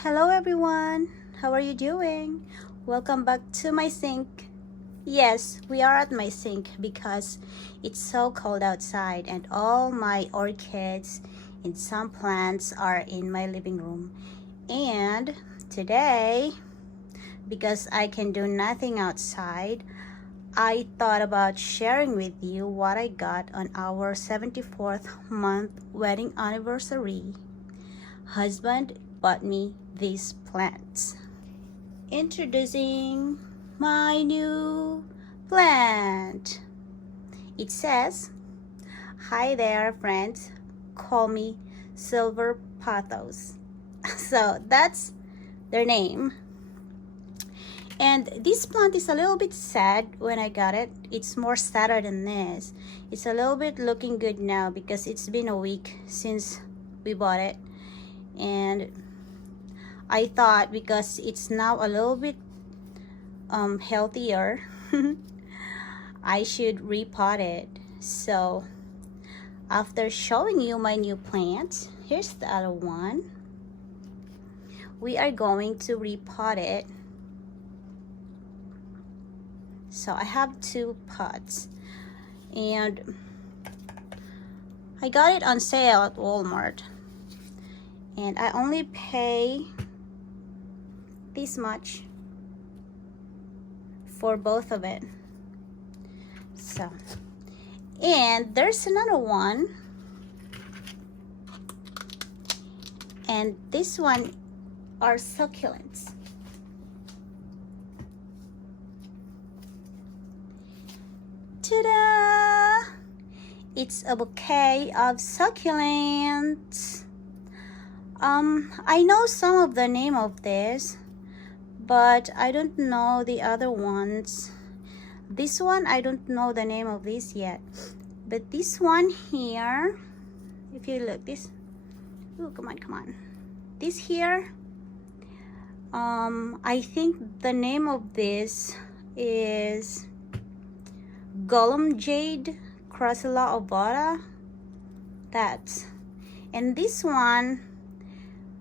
Hello everyone, how are you doing? Welcome back to my sink. Yes, we are at my sink because it's so cold outside and all my orchids and some plants are in my living room. And today, because I can do nothing outside, I thought about sharing with you what I got on our 74th month wedding anniversary. Husband bought me these plants. Introducing my new plant. It says, "Hi there, friends. Call me Silver Pothos." So that's their name. And this plant is a little bit sad when I got it. It's more sadder than this. It's a little bit looking good now because it's been a week since we bought it. And I thought because it's now a little bit healthier, I should repot it. So after showing you my new plant, here's the other one. We are going to repot it. So I have two pots and I got it on sale at Walmart. And I only pay this much for both of it. So, and there's another one. And this one are succulents. Ta-da! It's a bouquet of succulents. I know some of the name of this, but I don't know the other ones. This one, I don't know the name of this yet. But this one here, if you look, this, oh, come on. This here, I think the name of this is Gollum, Jade, Crassula, Ovata. That's, and this one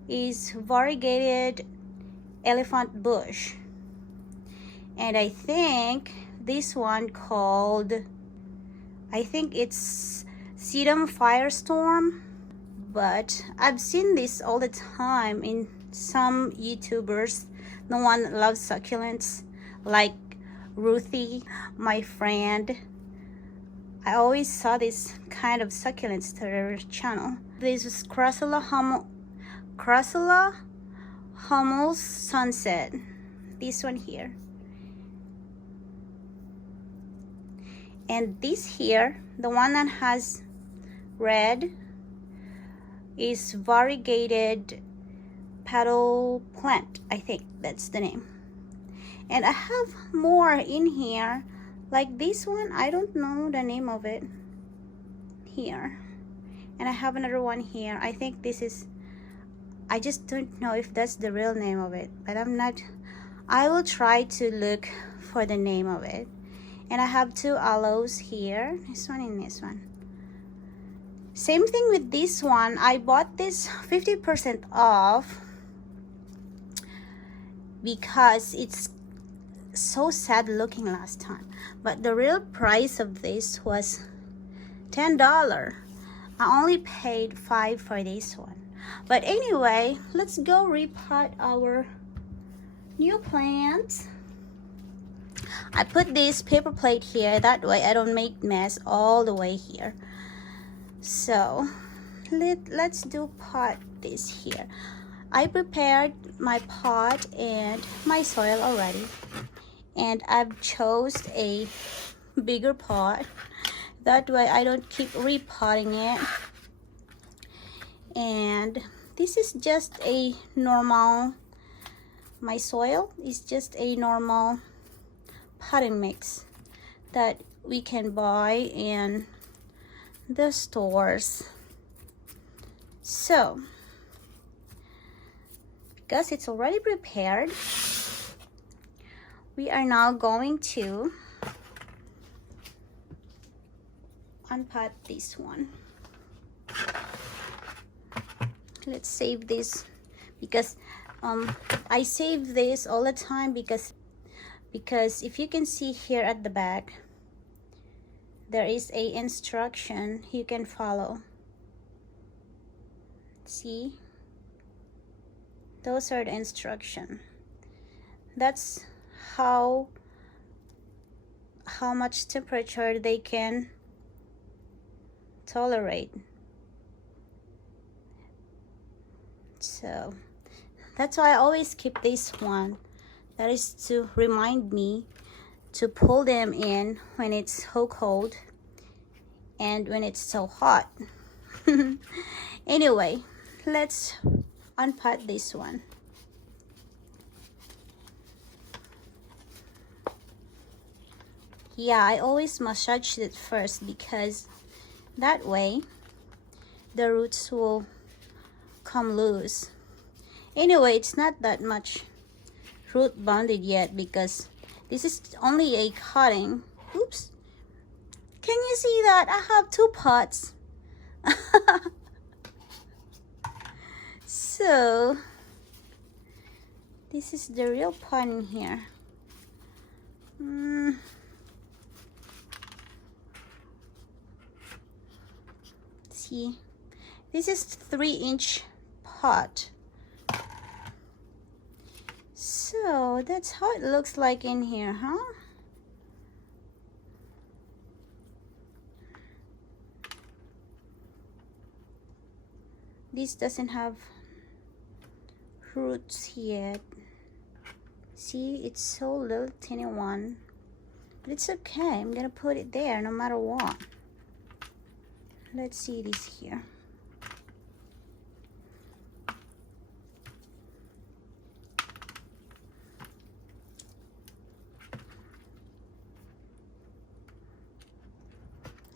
is Variegated elephant bush. And I think this one called, I think it's Sedum firestorm. But I've seen this all the time in some YouTubers. No one loves succulents like Ruthie, my friend. I always saw this kind of succulents to their channel. This is Crassula Hummels Sunset. This one here. And this here, the one that has red, is Variegated petal plant. I think that's the name. And I have more in here, like this one. I don't know the name of it here. And I have another one here. I think this is, I just don't know if that's the real name of it, but I will try to look for the name of it. And I have two aloes here, this one and this one. Same thing with this one. I bought this 50% off because it's so sad looking last time. But the real price of this was $10. I only paid $5 for this one. But anyway, let's go repot our new plants. I put this paper plate here, that way I don't make mess all the way here. So let's do pot this here. I prepared my pot and my soil already, and I've chose a bigger pot, that way I don't keep repotting it. And this is just a normal, my soil is just a normal potting mix that we can buy in the stores. So because it's already prepared, we are now going to unpot this one. Let's save this because I save this all the time because if you can see here at the back, there is a instruction you can follow. See, those are the instruction. That's how much temperature they can tolerate. So that's why I always keep this one. That is to remind me to pull them in when it's so cold and when it's so hot. Anyway, let's unpot this one. Yeah, I always massage it first because that way the roots will come loose. Anyway, it's not that much root bonded yet because this is only a cutting. Oops. Can you see that? I have two pots. So this is the real pot in here. See, this is 3-inch pot. So that's how it looks like in here, huh? This doesn't have roots yet. See, it's so little tiny one, but it's okay. I'm gonna put it there no matter what. Let's see this here.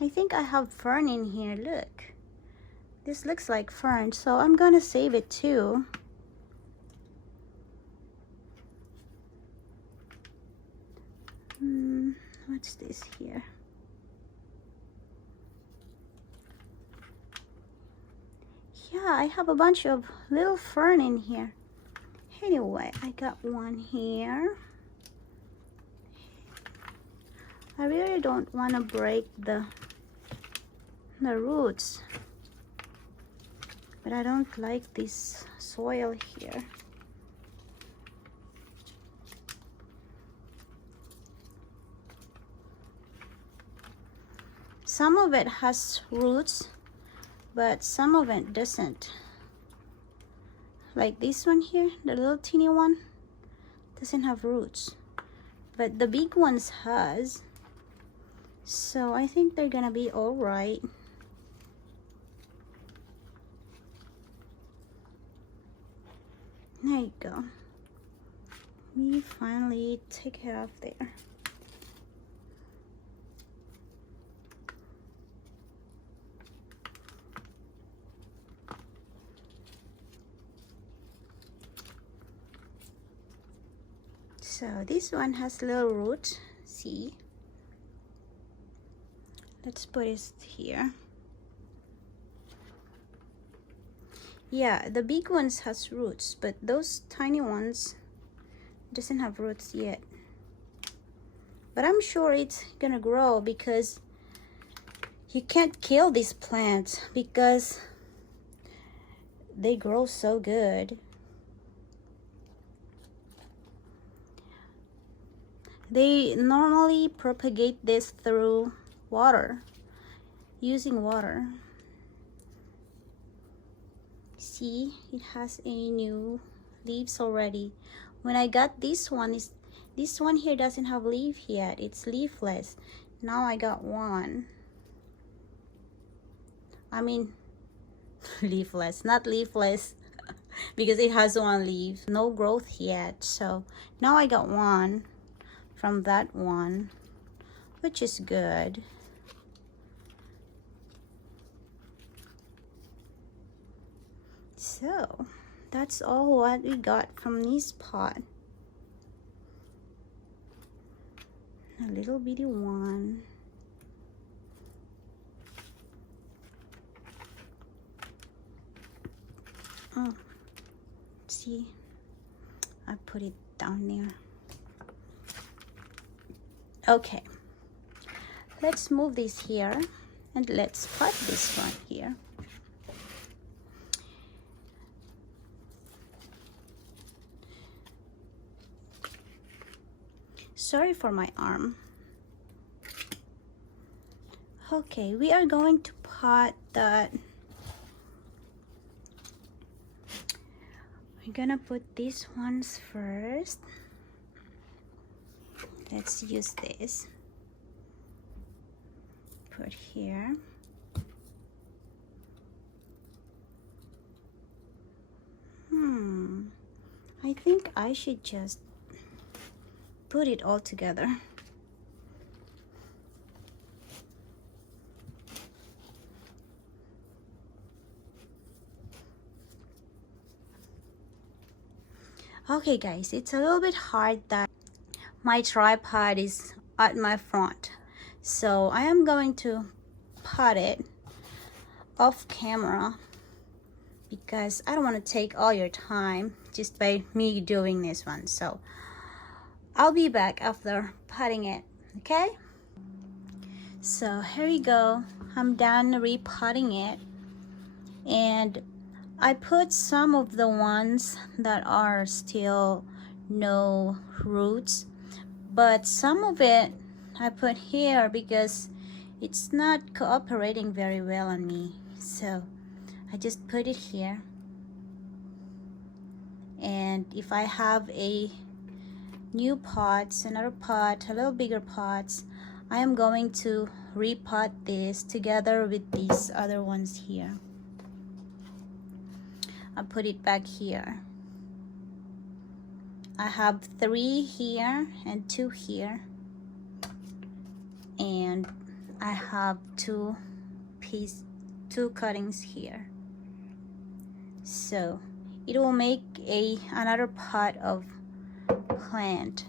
I think I have fern in here. Look, this looks like fern, so I'm gonna save it too. What's this here? Yeah, I have a bunch of little fern in here. Anyway, I got one here. I really don't want to break the roots, but I don't like this soil here. Some of it has roots, but some of it doesn't. Like this one here, the little teeny one, doesn't have roots, but the big ones has. So I think they're gonna be all right. There you go. We finally take it off there. So this one has little roots, see? Let's put it here. Yeah, the big ones has roots, but those tiny ones doesn't have roots yet. But I'm sure it's gonna grow because you can't kill these plants because they grow so good. They normally propagate this through water, using water. See, it has a new leaves already. When I got this one here doesn't have leaf yet. It's leafless. Now I got one. I mean, leafless, not leafless, because it has one leaf. No growth yet. So now I got one from that one, which is good. So that's all what we got from this pot. A little bitty one. Oh, see, I put it down there. Okay, let's move this here and let's pot this one here. Sorry for my arm. Okay, we are going to pot that. We're gonna put these ones first. Let's use this. Put here. I think I should just put it all together. Okay guys, it's a little bit hard that my tripod is at my front, so I am going to pot it off camera because I don't want to take all your time just by me doing this one. So I'll be back after potting it, okay? So here we go. I'm done repotting it, and I put some of the ones that are still no roots, but some of it I put here because it's not cooperating very well on me. So I just put it here, and if I have a new pots, another pot, a little bigger pots, I am going to repot this together with these other ones here. I'll put it back here. I have 3 here and 2 here, and I have 2 cuttings here. So it will make another pot of plant.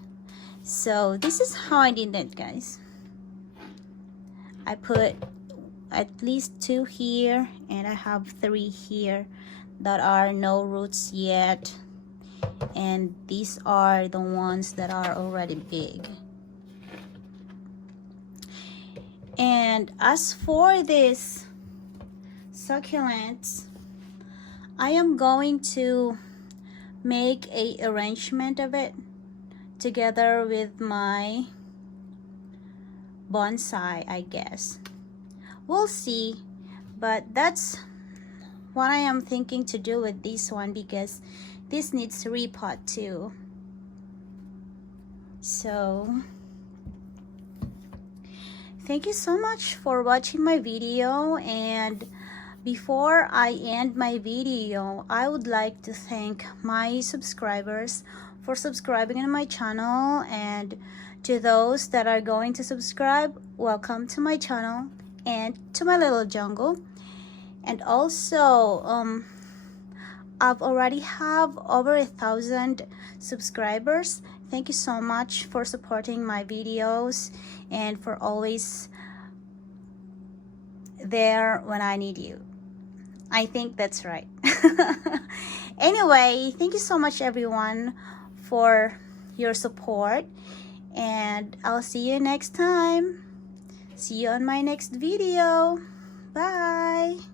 So this is how I did that, guys. I put at least 2 here, and I have 3 here that are no roots yet, and these are the ones that are already big. And as for this succulents, I am going to make a arrangement of it together with my bonsai, I guess. We'll see, but that's what I am thinking to do with this one because this needs to repot too. So thank you so much for watching my video, and before I end my video, I would like to thank my subscribers for subscribing to my channel, and to those that are going to subscribe, welcome to my channel and to my little jungle. And also I've already have over 1,000 subscribers. Thank you so much for supporting my videos and for always there when I need you. I think that's right. Anyway, thank you so much everyone for your support, and I'll see you next time. See you on my next video. Bye.